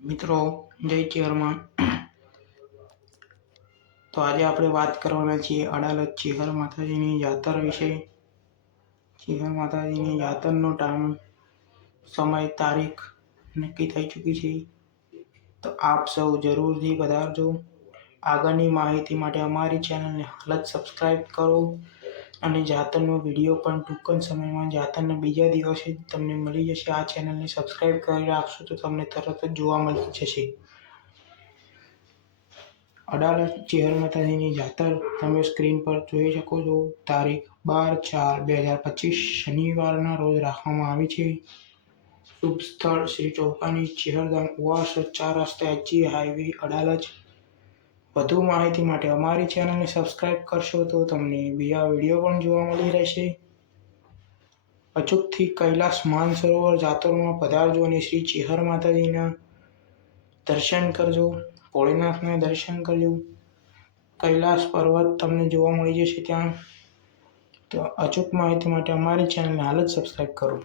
મિત્રો જય ચેહરમાં. તો આજે આપણે વાત કરવાના છીએ અડાલજ ચેહર માતાજીની જાતર વિશે. ચેહર માતાજીની જાતરનો ટાઈમ, સમય, તારીખ નક્કી થઈ ચૂકી છે. તો આપ સૌ જરૂરથી પધારજો. આગળની માહિતી માટે અમારી ચેનલને હાલ જ સબસ્ક્રાઈબ કરો અને જાતરનો વિડીયો પણ ટૂંક જ સમયમાં જાતરના બીજા દિવસે તમને મળી જશે. આ ચેનલને સબસ્ક્રાઈબ કરી રાખશો તો તમને તરત જ જોવા મળી જશે. અડાલજ ચેહર માતાજીની જાતર તમે સ્ક્રીન પર જોઈ શકો છો. તારીખ 12/4/2025 શનિવારના રોજ રાખવામાં આવી છે. શુભ સ્થળ શ્રી ચોકાની ચેહરગામ ઉવાસ 4 રસ્તા HG હાઈવે અડાલજ. વધુ માહિતી માટે અમારી ચેનલને સબસ્ક્રાઈબ કરશો તો તમને બીજા વિડીયો પણ જોવા મળી રહેશે. અચૂકથી કૈલાસ માનસરોવર જાતરમાં પધારજો અને શ્રી ચેહર માતાજીના દર્શન કરજો. ભોળેનાથના દર્શન કરજો. કૈલાસ પર્વત તમને જોવા મળી જશે ત્યાં. તો અચૂક માહિતી માટે અમારી ચેનલને હાલ જ સબસ્ક્રાઈબ કરો.